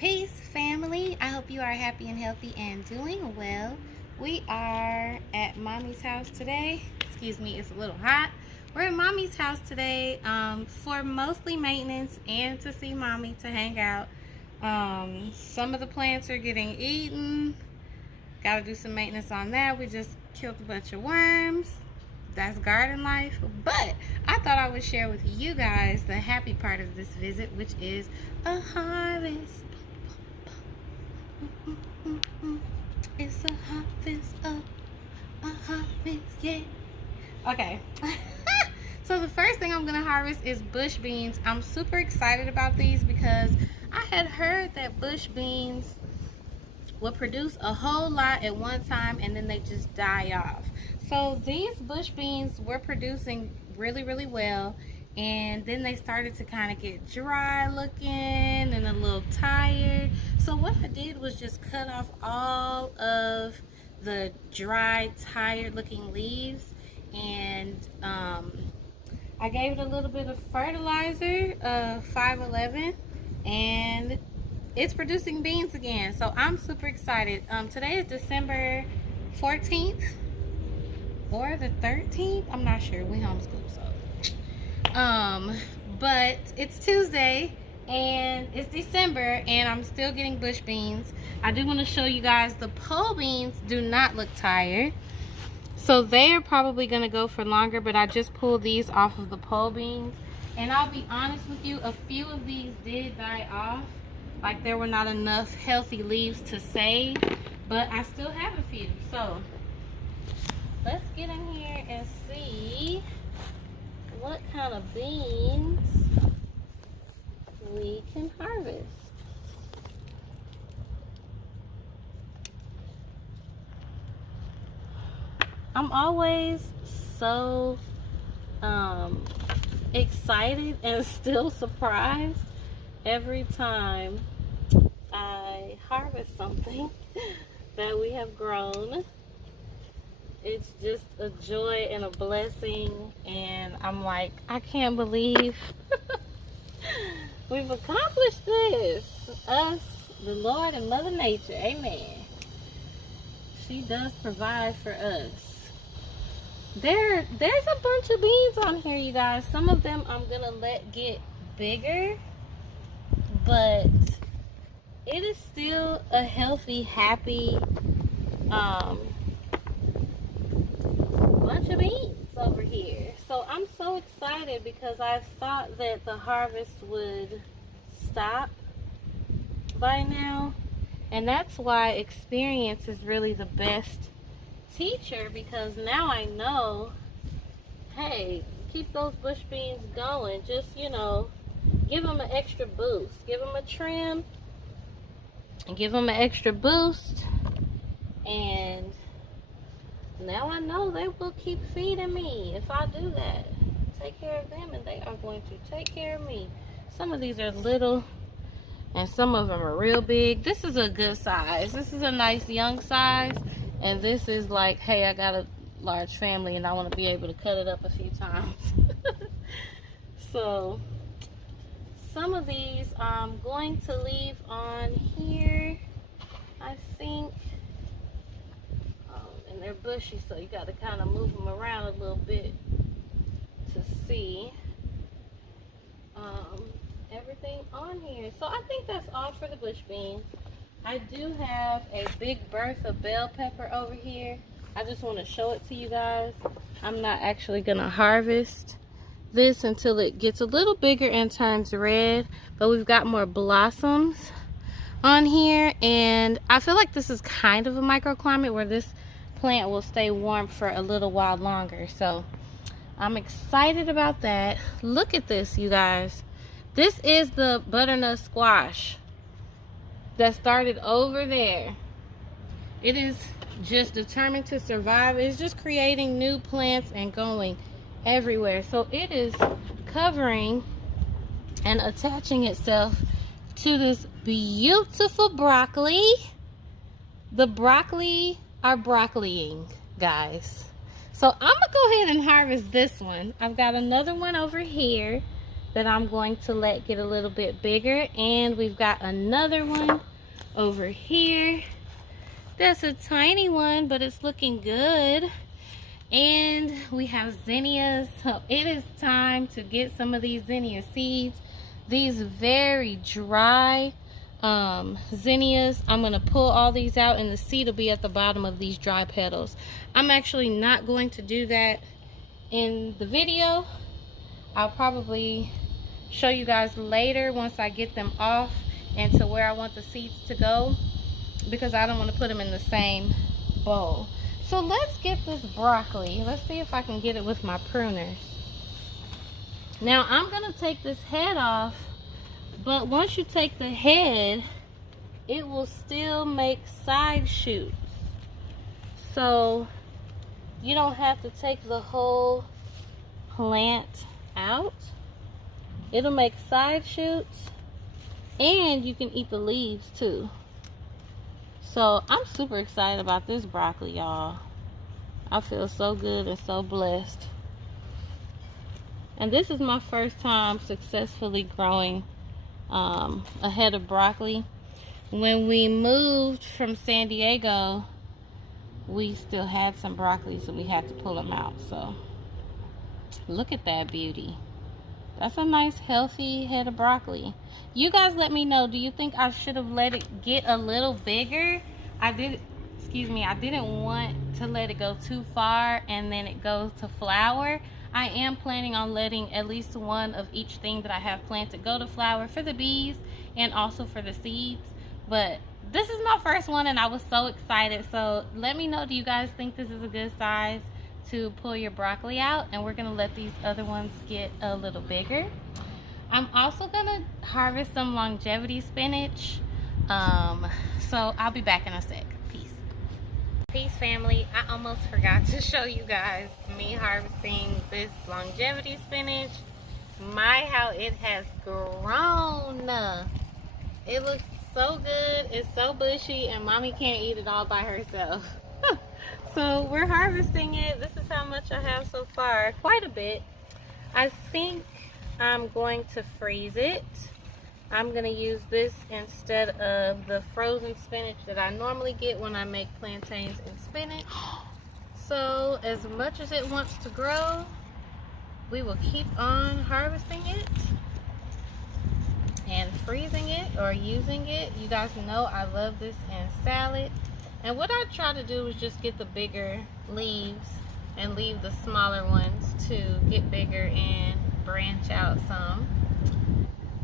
Peace, family. I hope you are happy and healthy and doing well. We are at Mommy's house today. Excuse me, it's a little hot. We're at Mommy's house today for mostly maintenance and to see Mommy, to hang out. Some of the plants are getting eaten. Got to do some maintenance on that. We just killed a bunch of worms. That's garden life. But I thought I would share with you guys the happy part of this visit, which is a harvest. It's a harvest, a harvest, yeah. Okay. So the first thing I'm gonna harvest is bush beans. I'm super excited about these because I had heard that bush beans will produce a whole lot at one time and then they just die off. So these bush beans were producing really well, and then they started to kind of get dry looking and a little tired. So what I did was just cut off all of the dry, tired looking leaves, and I gave it a little bit of fertilizer, 511, and it's producing beans again. So I'm super excited. Today is December 14th or the 13th. I'm not sure. We homeschool, so but it's Tuesday and it's December and I'm still getting bush beans. I do want to show you guys the pole beans do not look tired, so they are probably going to go for longer, but I just pulled these off of the pole beans, and I'll be honest with you, a few of these did die off. Like, there were not enough healthy leaves to save, but I still have a few. So let's get in here and see what kind of beans we can harvest. I'm always so excited and still surprised every time I harvest something that we have grown. It's just a joy and a blessing, and I'm like, I can't believe we've accomplished this. Us, the Lord, and Mother Nature. Amen. She does provide for us. There's a bunch of beans on here, you guys. Some of them I'm gonna let get bigger, but it is still a healthy, happy bunch of beans over here. So I'm so excited because I thought that the harvest would stop by now, and that's why experience is really the best teacher, because now I know, hey, keep those bush beans going. Just, you know, give them an extra boost. Give them a trim and give them an extra boost, and now I know they will keep feeding me if I do that. Take care of them and they are going to take care of me. Some of these are little and some of them are real big. This is a good size. This is a nice young size, and this is like, hey, I got a large family and I want to be able to cut it up a few times. So some of these I'm going to leave on here, I think. And they're bushy, so you got to kind of move them around a little bit to see everything on here. So I think that's all for the bush beans. I do have a big berth of bell pepper over here. I just want to show it to you guys. I'm not actually going to harvest this until it gets a little bigger and turns red, but we've got more blossoms on here, and I feel like this is kind of a microclimate where this plant will stay warm for a little while longer. So I'm excited about that. Look at this, you guys. This is the butternut squash that started over there. It is just determined to survive. It's just creating new plants and going everywhere. So it is covering and attaching itself to this beautiful broccoli. The broccoli are broccoliing, guys. So I'm gonna go ahead and harvest this one. I've got another one over here that I'm going to let get a little bit bigger. And we've got another one over here. That's a tiny one, but it's looking good. And we have zinnias. So it is time to get some of these zinnia seeds. These very dry zinnias. I'm going to pull all these out, and the seed will be at the bottom of these dry petals. I'm actually not going to do that in the video. I'll probably show you guys later once I get them off and to where I want the seeds to go, because I don't want to put them in the same bowl. So let's get this broccoli. Let's see if I can get it with my pruners. Now I'm going to take this head off, but once you take the head, it will still make side shoots. So you don't have to take the whole plant out. It'll make side shoots, and you can eat the leaves too. So I'm super excited about this broccoli, y'all. I feel so good and so blessed. And this is my first time successfully growing a head of broccoli. When we moved from San Diego, we still had some broccoli, so we had to pull them out. So look at that beauty. That's a nice healthy head of broccoli. You guys let me know, do you think I should have let it get a little bigger? I didn't want to let it go too far and then it goes to flower. I am planning on letting at least one of each thing that I have planted go to flower for the bees and also for the seeds. But this is my first one and I was so excited. So let me know, do you guys think this is a good size to pull your broccoli out? And we're gonna let these other ones get a little bigger. I'm also gonna harvest some longevity spinach. So I'll be back in a sec. Peace family. I almost forgot to show you guys me harvesting this longevity spinach. My, how it has grown. It looks so good. It's so bushy and mommy can't eat it all by herself. So we're harvesting it. This is how much I have so far. Quite a bit. I think I'm going to freeze it. I'm going to use this instead of the frozen spinach that I normally get when I make plantains and spinach. So as much as it wants to grow, we will keep on harvesting it and freezing it or using it. You guys know I love this in salad. And what I try to do is just get the bigger leaves and leave the smaller ones to get bigger and branch out some.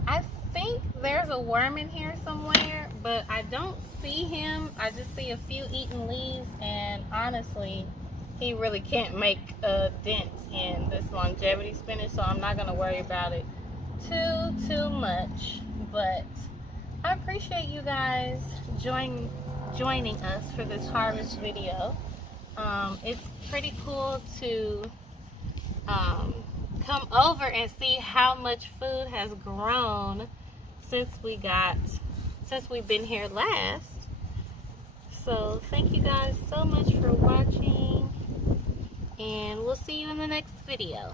I think there's a worm in here somewhere, but I don't see him. I just see a few eaten leaves, and honestly, he really can't make a dent in this longevity spinach, so I'm not going to worry about it too much. But I appreciate you guys joining us for this harvest video. It's pretty cool to come over and see how much food has grown since we've been here last. So thank you guys so much for watching, and we'll see you in the next video.